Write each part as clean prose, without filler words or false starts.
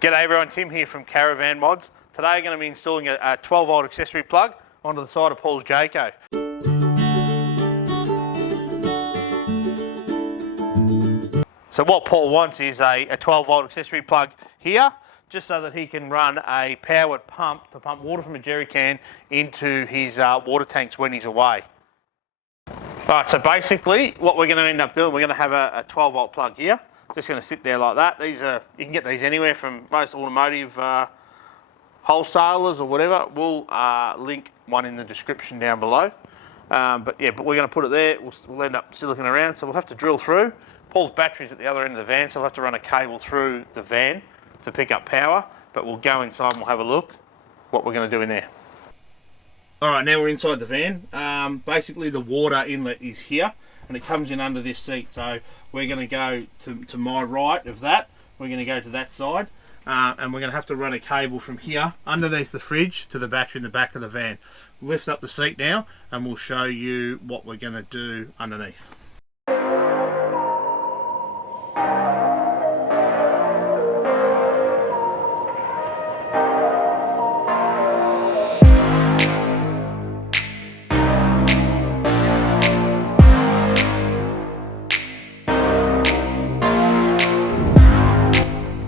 G'day everyone, Tim here from Caravan Mods. Today I'm going to be installing a 12-volt accessory plug onto the side of Paul's Jayco. So what Paul wants is a 12-volt accessory plug here, just so that he can run a powered pump to pump water from a jerry can into his water tanks when he's away. Alright, so basically what we're going to end up doing, we're going to have a 12-volt plug here. Just going to sit there like that. These are, you can get these anywhere from most automotive wholesalers or whatever. We'll link one in the description down below. But we're going to put it there. We'll end up silicon around, so we'll have to drill through. Paul's battery's at the other end of the van, so we'll have to run a cable through the van to pick up power. But we'll go inside and we'll have a look what we're going to do in there. Alright, now we're inside the van. Basically the water inlet is here and it comes in under this seat, so we're going to go to my right of that. We're going to go to that side and we're going to have to run a cable from here underneath the fridge to the battery in the back of the van. Lift up the seat now and we'll show you what we're going to do underneath.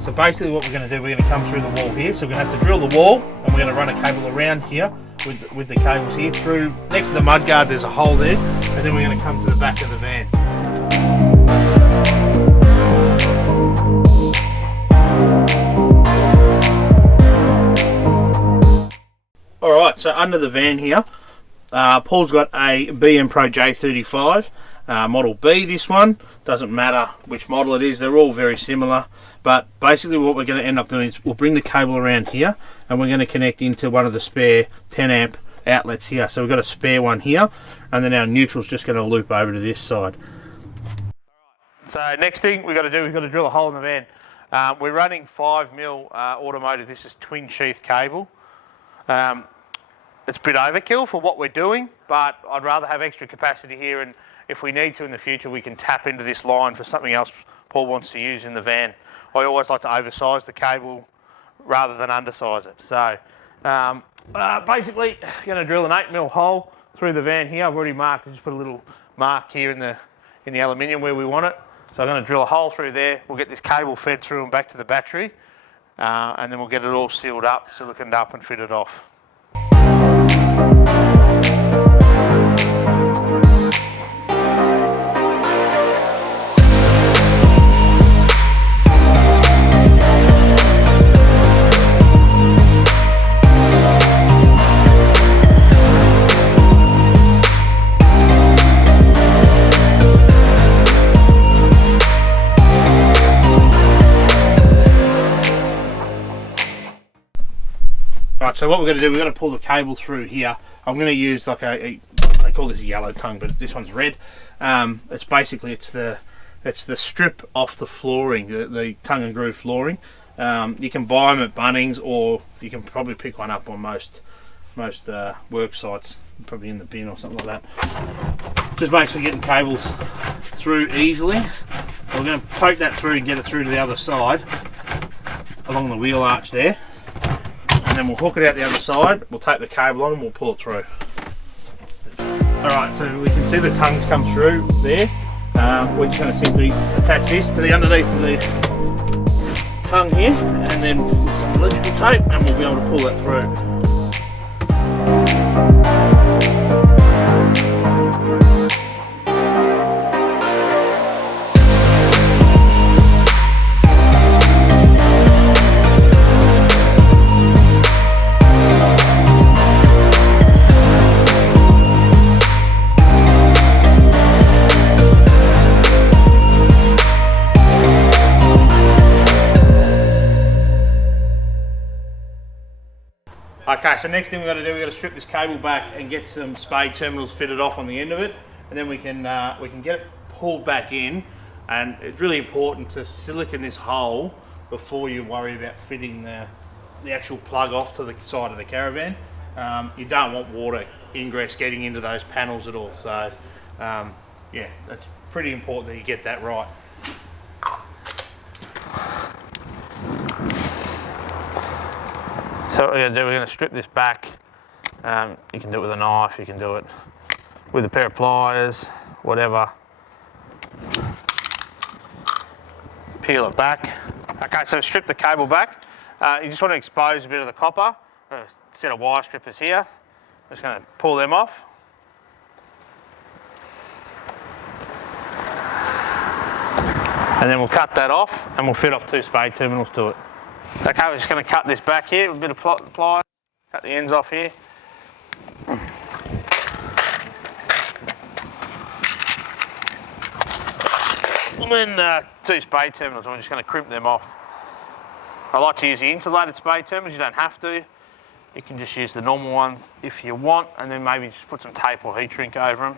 So basically what we're going to do, we're going to come through the wall here. So we're going to have to drill the wall and we're going to run a cable around here with the cables here through. Next to the mudguard there's a hole there, and then we're going to come to the back of the van. Alright, so under the van here, Paul's got a BM Pro J35 Model B. This one doesn't matter which model it is, they're all very similar, but basically what we're going to end up doing is we'll bring the cable around here and we're going to connect into one of the spare 10 amp outlets here. So we've got a spare one here and then our neutral's just going to loop over to this side. So next thing we've got to do, we've got to drill a hole in the van. We're running 5mm automotive. This is twin sheath cable. It's a bit overkill for what we're doing, but I'd rather have extra capacity here, and if we need to in the future we can tap into this line for something else Paul wants to use in the van. I always like to oversize the cable rather than undersize it. So basically going to drill an 8mm hole through the van here. I've already marked, I just put a little mark here in the aluminium where we want it. So I'm going to drill a hole through there. We'll get this cable fed through and back to the battery, and then we'll get it all sealed up, siliconed up and fitted off. Right, so what we're going to do, we're going to pull the cable through here. I'm going to use like they call this a yellow tongue, but this one's red. It's basically it's the strip off the flooring, the tongue and groove flooring. You can buy them at Bunnings, or you can probably pick one up on most work sites, probably in the bin or something like that. Just makes for getting cables through easily. We're going to poke that through and get it through to the other side along the wheel arch there. And then we'll hook it out the other side, we'll take the cable on and we'll pull it through. Alright, so we can see the tongues come through there. We're just going to simply attach this to the underneath of the tongue here, and then with some electrical tape, and we'll be able to pull that through. Okay, so next thing we've got to do, we've got to strip this cable back and get some spade terminals fitted off on the end of it, and then we can get it pulled back in. And it's really important to silicon this hole before you worry about fitting the actual plug off to the side of the Caravan. You don't want water ingress getting into those panels at all, so yeah, that's pretty important that you get that right. So what we're going to do, we're going to strip this back. You can do it with a knife, you can do it with a pair of pliers, whatever. Peel it back. Okay, so strip the cable back. You just want to expose a bit of the copper. A set of wire strippers here. Just going to pull them off. And then we'll cut that off and we'll fit off 2 spade terminals to it. Okay, we're just going to cut this back here with a bit of pliers. Cut the ends off here. And then 2 spade terminals, and we're just going to crimp them off. I like to use the insulated spade terminals, you don't have to. You can just use the normal ones if you want, and then maybe just put some tape or heat shrink over them.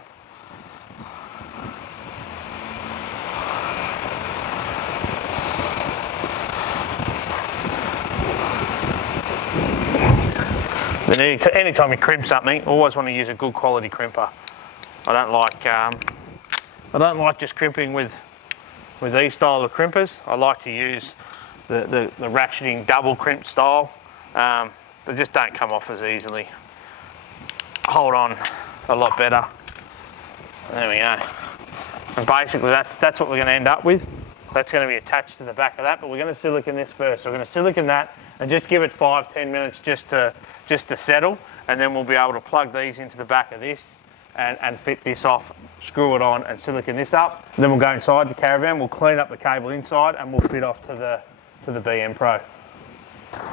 Then anytime you crimp something, always want to use a good quality crimper. I don't like just crimping with these style of crimpers. I like to use the ratcheting double crimp style. They just don't come off as easily. Hold on a lot better. There we go. And basically that's what we're going to end up with. That's going to be attached to the back of that, but we're going to silicone this first. So we're going to silicone that and just give it 5-10 minutes just to settle, and then we'll be able to plug these into the back of this and fit this off, screw it on and silicone this up. And then we'll go inside the Caravan, we'll clean up the cable inside and we'll fit off to the BM Pro.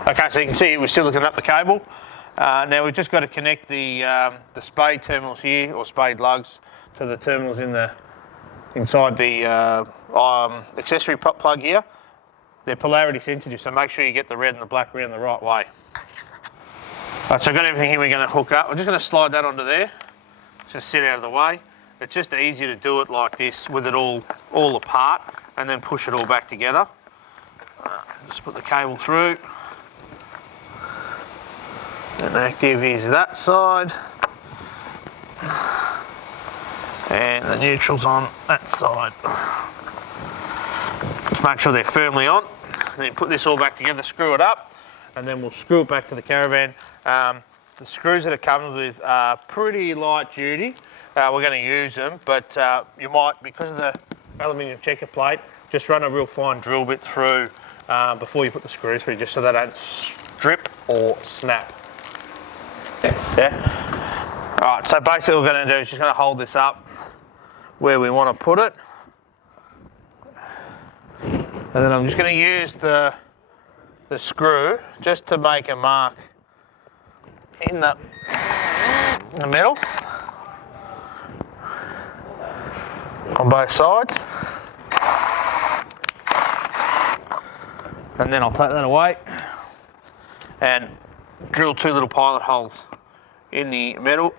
Okay, so you can see we're siliconing up the cable. Now we've just got to connect the spade terminals here, or spade lugs, to the terminals inside the accessory plug here. They're polarity sensitive, so make sure you get the red and the black around the right way. Right, so I've got everything here we're going to hook up. We're just going to slide that onto there. Just sit out of the way. It's just easier to do it like this with it all apart and then push it all back together. Just put the cable through. And active is that side. And the neutral's on that side. Just make sure they're firmly on. And then put this all back together, screw it up, and then we'll screw it back to the Caravan. The screws that it comes with are pretty light duty. We're going to use them, but you might, because of the aluminium checker plate, just run a real fine drill bit through before you put the screws through, just so they don't strip or snap. Yeah. Alright, so basically what we're going to do is just going to hold this up where we want to put it. And then I'm just going to use the screw just to make a mark in the middle on both sides. And then I'll take that away and drill 2 little pilot holes in the middle.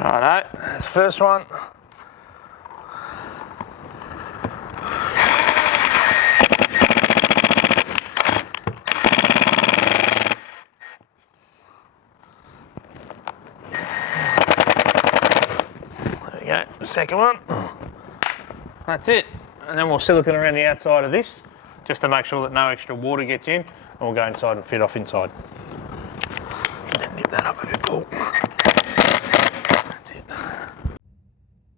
Righto, that's the first one. There we go, the second one. That's it. And then we'll silicone around the outside of this, just to make sure that no extra water gets in, and we'll go inside and fit off inside. And then nip that up a bit, Paul.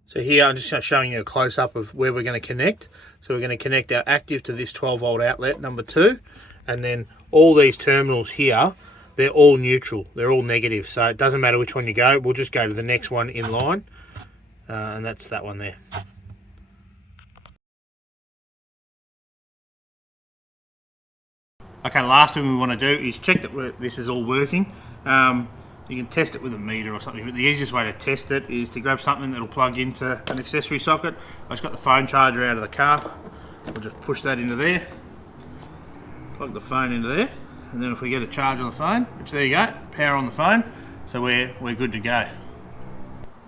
So here I'm just showing you a close-up of where we're going to connect. So we're going to connect our active to this 12-volt outlet, number 2. And then all these terminals here, they're all neutral. They're all negative. So it doesn't matter which one you go. We'll just go to the next one in line. And that's that one there. Okay, last thing we want to do is check that this is all working. You can test it with a meter or something, but the easiest way to test it is to grab something that'll plug into an accessory socket. I've just got the phone charger out of the car. We'll just push that into there, plug the phone into there, and then if we get a charge on the phone, which there you go, power on the phone, so we're good to go.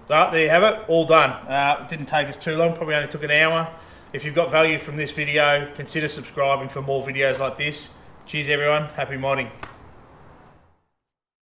So there you have it, all done. It didn't take us too long, probably only took an hour. If you've got value from this video, consider subscribing for more videos like this. Cheers everyone, happy modding.